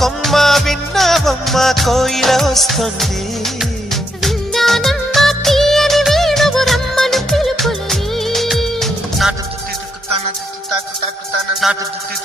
కొమ్మ విన్నావమ్మ కోయిల వస్తుంది. విన్నానమ్మ తీయని వేణువు రమ్మను పిలుపులని. నాటు తుత్తి తుక్కుతాన తాకు తాకుతాన నాటు తుత్తి